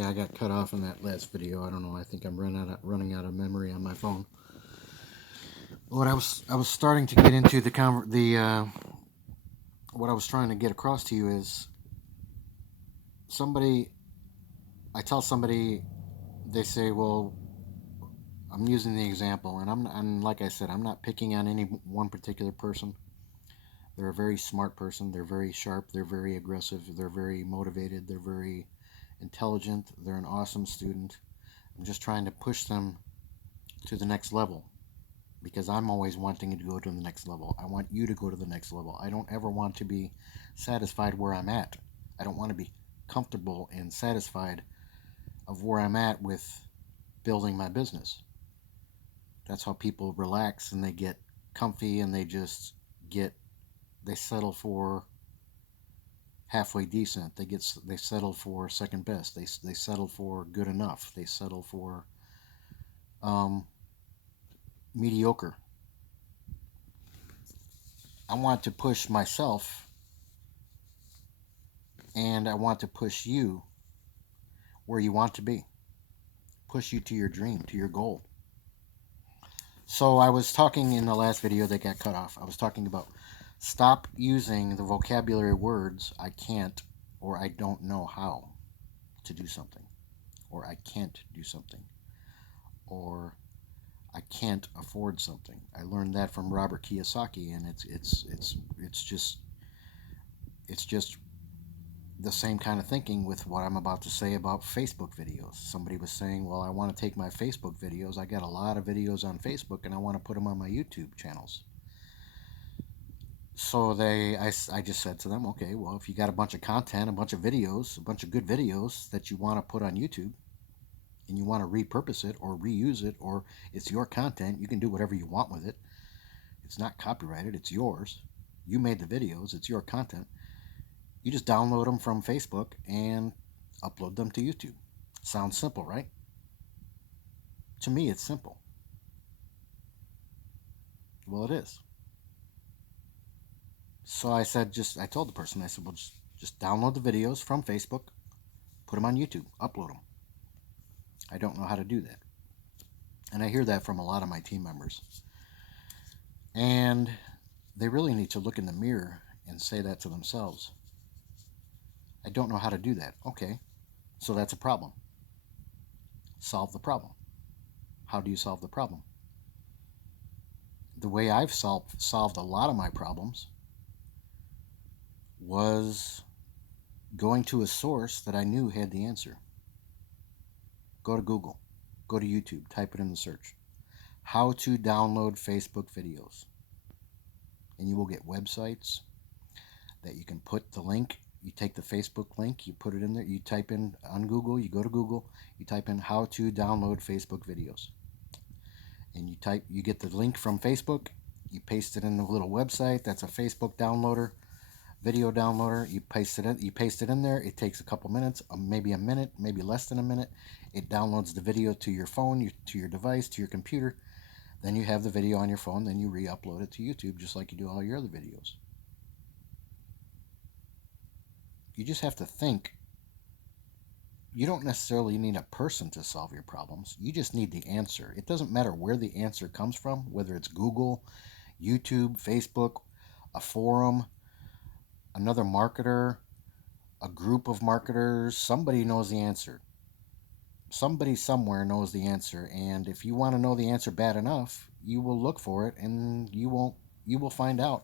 Okay, I got cut off in that last video. I don't know. I think I'm running out of memory on my phone. What I was starting to get into what I was trying to get across to you is somebody. I tell somebody, they say, "Well, I'm using the example," and like I said, I'm not picking on any one particular person. They're a very smart person. They're very sharp. They're very aggressive. They're very motivated. They're very intelligent. They're an awesome student. I'm just trying to push them to the next level because I'm always wanting to go to the next level. I want you to go to the next level. I don't ever want to be satisfied where I'm at. I don't want to be comfortable and satisfied of where I'm at with building my business. That's how people relax and they get comfy and they settle for halfway decent. They settle for second best. They settle for good enough. They settle for um, mediocre. I want to push myself and I want to push you where you want to be. Push you to your dream, to your goal. So I was talking in the last video that got cut off. I was talking about stop using the vocabulary words I can't or I don't know how to do something or I can't do something or I can't afford something. I learned that from Robert Kiyosaki, and it's just the same kind of thinking with what I'm about to say about Facebook videos. Somebody was saying, well, I want to take my Facebook videos. I got a lot of videos on Facebook and I want to put them on my YouTube channels. So I just said to them, okay, well, if you got a bunch of content, a bunch of videos, a bunch of good videos that you want to put on YouTube and you want to repurpose it or reuse it, or it's your content, you can do whatever you want with it. It's not copyrighted. It's yours. You made the videos. It's your content. You just download them from Facebook and upload them to YouTube. Sounds simple, right? To me, it's simple. Well, it is. So I told the person, I said, well, just download the videos from Facebook, put them on YouTube, upload them. I don't know how to do that. And I hear that from a lot of my team members. And they really need to look in the mirror and say that to themselves. I don't know how to do that. Okay, so that's a problem. Solve the problem. How do you solve the problem? The way I've solved a lot of my problems was going to a source that I knew had the answer. Go to Google, go to YouTube, type it in the search. How to download Facebook videos. And you will get websites that you can put the link. You take the Facebook link, you put it in there, you type in on Google, you go to Google, you type in how to download Facebook videos. And you get the link from Facebook, you paste it in the little website, that's a Facebook downloader, video downloader, you paste it in there, it takes a couple minutes, maybe a minute, maybe less than a minute. It downloads the video to your phone, to your device, to your computer. Then you have the video on your phone, then you re-upload it to YouTube just like you do all your other videos. You just have to think. You don't necessarily need a person to solve your problems. You just need the answer. It doesn't matter where the answer comes from, whether it's Google, YouTube, Facebook, a forum, another marketer, a group of marketers. Somebody knows the answer. Somebody somewhere knows the answer. And if you want to know the answer bad enough, you will look for it and you will find out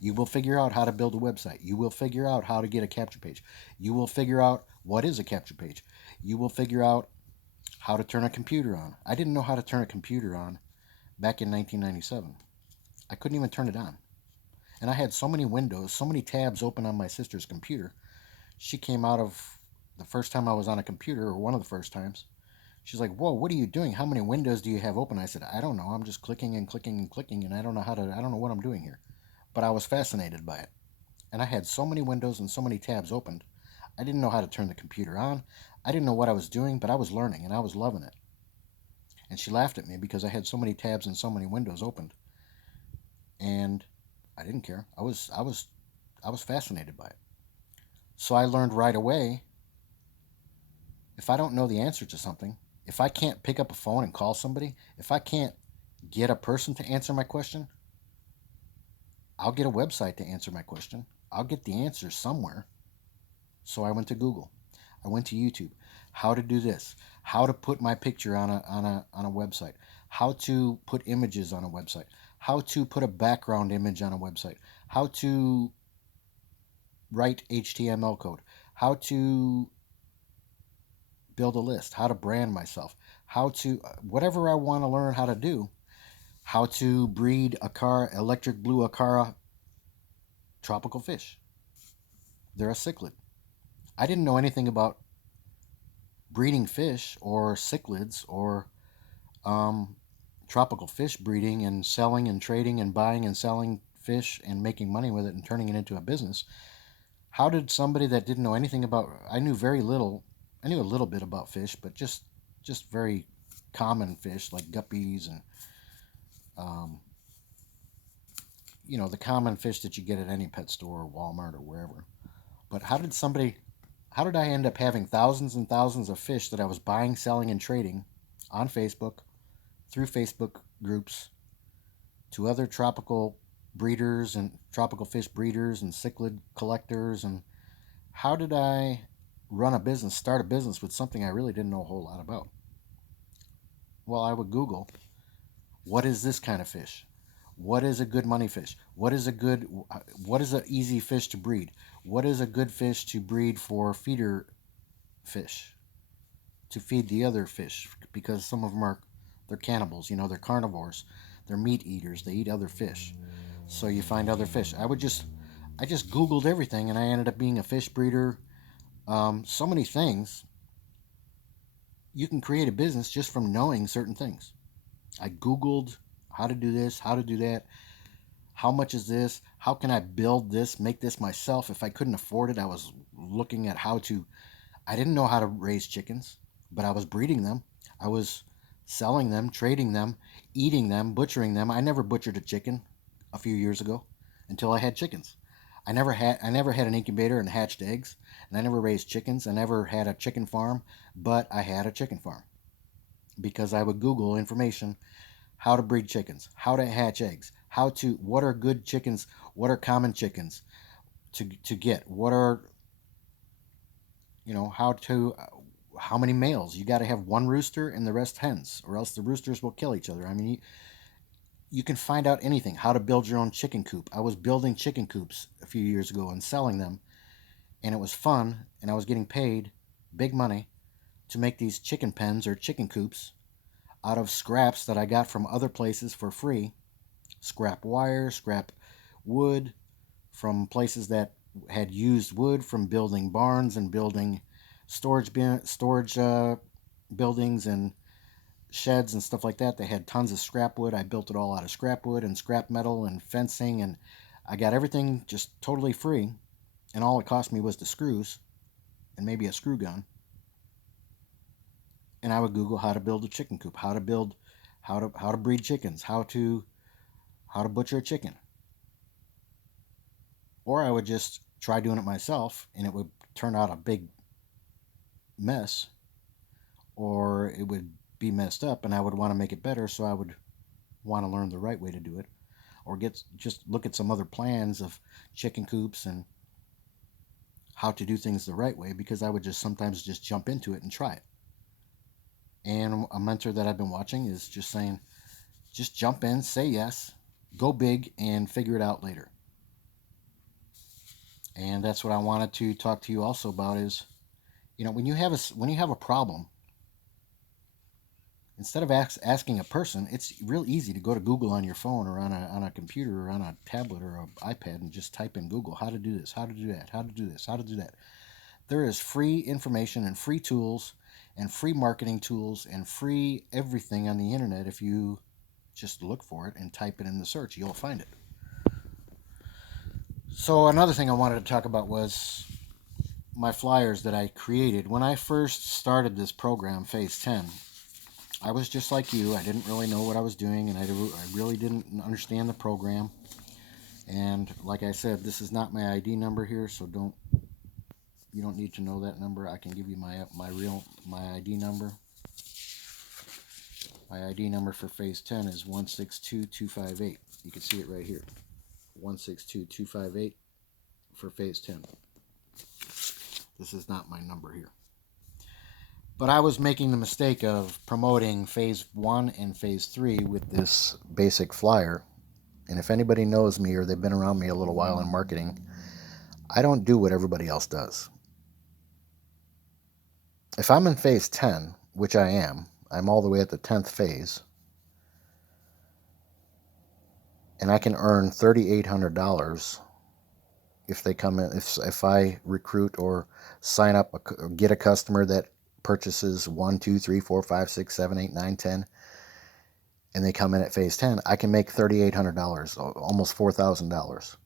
you will figure out how to build a website. You will figure out how to get a capture page. You will figure out what is a capture page. You will figure out how to turn a computer on. I didn't know how to turn a computer on back in 1997. I couldn't even turn it on. And I had so many windows, so many tabs open on my sister's computer. She came out of the first time I was on a computer, or one of the first times. She's like, whoa, what are you doing? How many windows do you have open? I said, I don't know. I'm just clicking and clicking and clicking, and I don't know what I'm doing here. But I was fascinated by it. And I had so many windows and so many tabs opened. I didn't know how to turn the computer on. I didn't know what I was doing, but I was learning and I was loving it. And she laughed at me because I had so many tabs and so many windows opened. And I didn't care. I was fascinated by it. So I learned right away If I don't know the answer to something, if I can't pick up a phone and call somebody, if I can't get a person to answer my question, I'll get a website to answer my question. I'll get the answer somewhere. So I went to Google. I went to YouTube. How to do this? How to put my picture on a website? How to put images on a website? How to put a background image on a website? How to write HTML code? How to build a list? How to brand myself? How to whatever I want to learn how to do. How to breed electric blue acara tropical fish. They're a cichlid. I didn't know anything about breeding fish or cichlids or um, tropical fish breeding and selling and trading and buying and selling fish and making money with it and turning it into a business. How did somebody that didn't know anything about, I knew very little, I knew a little bit about fish, but just very common fish like guppies and um, the common fish that you get at any pet store or Walmart or wherever. But how did I end up having thousands and thousands of fish that I was buying, selling, and trading on Facebook, through Facebook groups, to other tropical breeders and tropical fish breeders and cichlid collectors? And how did I start a business with something I really didn't know a whole lot about? Well, I would Google, what is this kind of fish? What is a good money fish? What is an easy fish to breed? What is a good fish to breed for feeder fish to feed the other fish? Because some of them they're cannibals, they're carnivores, they're meat eaters, they eat other fish. So you find other fish. I just Googled everything, and I ended up being a fish breeder. So many things. You can create a business just from knowing certain things. I Googled how to do this, how to do that. How much is this? How can I build this, make this myself? If I couldn't afford it, I was looking at I didn't know how to raise chickens, but I was breeding them. I was selling them, trading them, eating them, butchering them. I never butchered a chicken a few years ago until I had chickens. I never had an incubator and hatched eggs, and I never raised chickens. I never had a chicken farm, but I had a chicken farm because I would Google information, how to breed chickens, how to hatch eggs, what are good chickens, what are common chickens to get, what are, how many males. You got to have one rooster and the rest hens, or else the roosters will kill each other. I mean, you can find out anything, how to build your own chicken coop. I was building chicken coops a few years ago and selling them, and it was fun, and I was getting paid big money to make these chicken pens or chicken coops out of scraps that I got from other places for free. Scrap wire, scrap wood from places that had used wood from building barns and building storage buildings and sheds and stuff like that. They had tons of scrap wood. I built it all out of scrap wood and scrap metal and fencing, and I got everything just totally free. And all it cost me was the screws and maybe a screw gun. And I would Google how to build a chicken coop, how to breed chickens, how to butcher a chicken. Or I would just try doing it myself, and it would turn out a big mess, or it would be messed up, and I would want to make it better, so I would want to learn the right way to do it, or just look at some other plans of chicken coops and how to do things the right way, because I would just sometimes just jump into it and try it. And a mentor that I've been watching is just saying, just jump in, say yes, go big, and figure it out later. And that's what I wanted to talk to you also about is, when you have a problem, instead of asking a person, it's real easy to go to Google on your phone or on a computer or on a tablet or an iPad and just type in Google, how to do this, how to do that, how to do this, how to do that. There is free information and free tools and free marketing tools and free everything on the internet. If you just look for it and type it in the search, you'll find it. So another thing I wanted to talk about was my flyers that I created. When I first started this program, Phase 10, I was just like you. I didn't really know what I was doing, and I really didn't understand the program. And like I said, this is not my ID number here, so don't You don't need to know that number. I can give you my ID number. My ID number for phase 10 is 162258. You can see it right here. 162258 for phase 10. This is not my number here. But I was making the mistake of promoting phase 1 and phase 3 with this basic flyer. And if anybody knows me or they've been around me a little while in marketing, I don't do what everybody else does. If I'm in phase 10, which I am, I'm all the way at the 10th phase, and I can earn $3,800 if they come in, if I recruit or sign up or get a customer that purchases 1, 2, 3, 4, 5, 6, 7, 8, 9, 10, and they come in at phase 10, I can make $3,800, almost $4,000.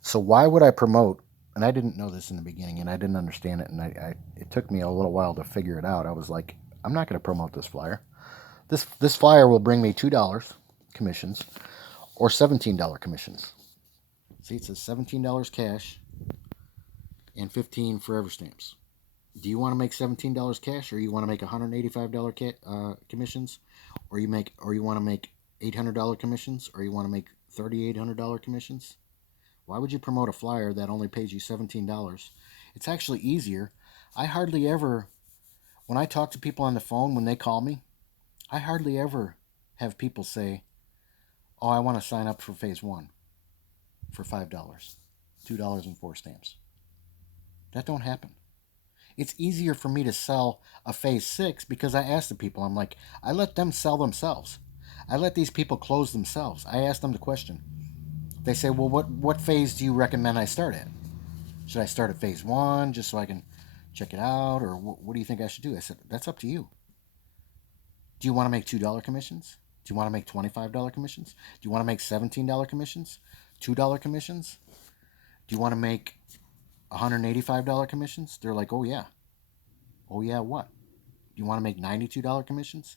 So why would I promote? And I didn't know this in the beginning, and I didn't understand it, and it took me a little while to figure it out. I was like, I'm not going to promote this flyer. This flyer will bring me $2 commissions or $17 commissions. See, it says $17 cash and $15 forever stamps. Do you want to make $17 cash, or you want to make $185 commissions, or you want to make $800 commissions, or you want to make $3,800 commissions? Why would you promote a flyer that only pays you $17? It's actually easier. I hardly ever, when I talk to people on the phone, when they call me, I hardly ever have people say, oh, I want to sign up for phase 1 for $5, $2.04 stamps. That don't happen. It's easier for me to sell a phase 6 because I ask the people, I'm like, I let them sell themselves. I let these people close themselves. I ask them the question. They say, well, what phase do you recommend I start at? Should I start at phase 1 just so I can check it out? Or what do you think I should do? I said, that's up to you. Do you want to make $2 commissions? Do you want to make $25 commissions? Do you want to make $17 commissions? $2 commissions? Do you want to make $185 commissions? They're like, oh yeah. Oh yeah, what? Do you want to make $92 commissions?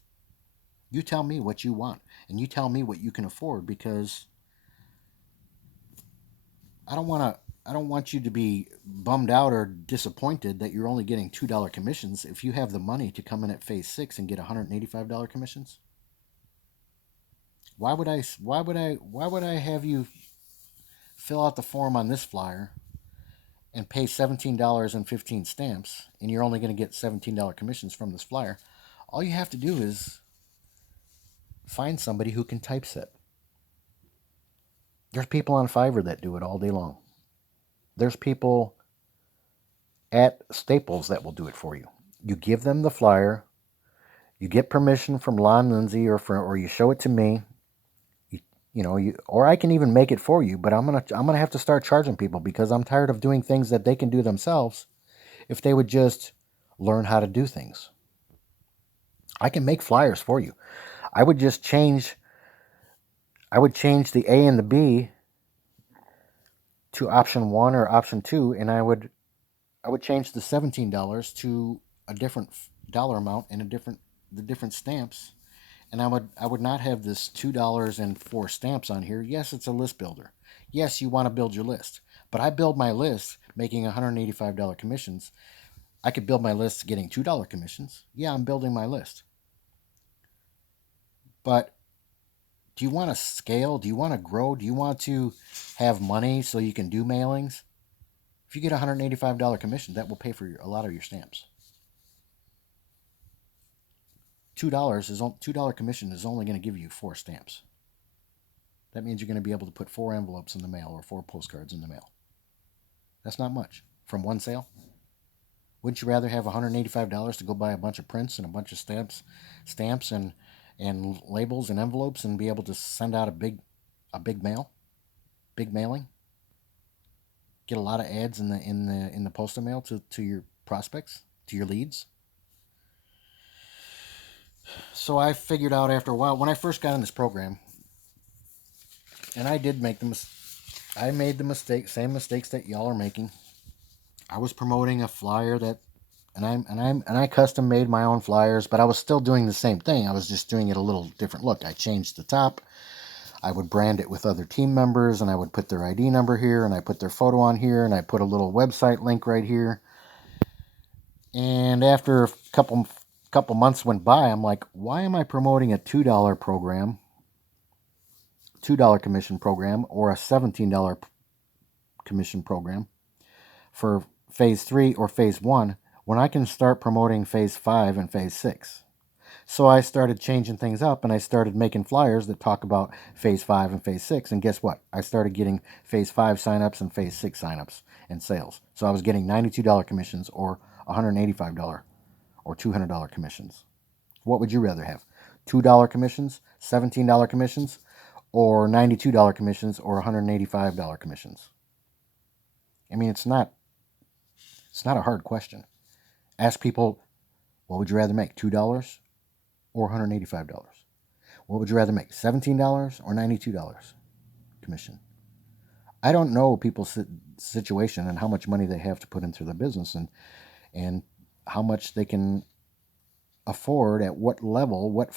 You tell me what you want, and you tell me what you can afford, because I don't want you to be bummed out or disappointed that you're only getting $2 commissions if you have the money to come in at phase 6 and get $185 commissions. Why would I have you fill out the form on this flyer and pay $17.15 stamps, and you're only going to get $17 commissions from this flyer? All you have to do is find somebody who can typeset. There's people on Fiverr that do it all day long. There's people at Staples that will do it for you. You give them the flyer, you get permission from Lon Lindsay, or you show it to me. Or I can even make it for you, but I'm gonna have to start charging people, because I'm tired of doing things that they can do themselves if they would just learn how to do things. I can make flyers for you. I would change the A and the B to option 1 or option 2, and I would change the $17 to a different dollar amount and the different stamps. And I would not have this $2.04 stamps on here. Yes, it's a list builder. Yes, you want to build your list. But I build my list making $185 commissions. I could build my list getting $2 commissions. Yeah, I'm building my list. But do you want to scale? Do you want to grow? Do you want to have money so you can do mailings? If you get $185 commission, that will pay for a lot of your stamps. $2 commission is only going to give you 4 stamps. That means you're going to be able to put 4 envelopes in the mail or 4 postcards in the mail. That's not much from one sale. Wouldn't you rather have $185 to go buy a bunch of prints and a bunch of stamps and labels and envelopes, and be able to send out a big mailing? Get a lot of ads in the postal mail to your prospects, to your leads. So I figured out after a while, when I first got in this program, and I did make I made the same mistakes that y'all are making. I was promoting a flyer and I custom made my own flyers, but I was still doing the same thing. I was just doing it a little different look. I changed the top. I would brand it with other team members, and I would put their ID number here, and I put their photo on here, and I put a little website link right here. And after a couple months went by, I'm like, why am I promoting a $2 program, $2 commission program, or a $17 commission program for phase 3 or phase 1 when I can start promoting phase 5 and phase 6? So I started changing things up, and I started making flyers that talk about phase 5 and phase 6. And guess what? I started getting phase 5 signups and phase 6 signups and sales. So I was getting $92 commissions or $185 or $200 commissions. What would you rather have? $2 commissions, $17 commissions, or $92 commissions or $185 commissions? I mean, it's not a hard question. Ask people, what would you rather make, $2 or $185? What would you rather make, $17 or $92 commission? I don't know people's situation and how much money they have to put into their business, and how much they can afford at what level, what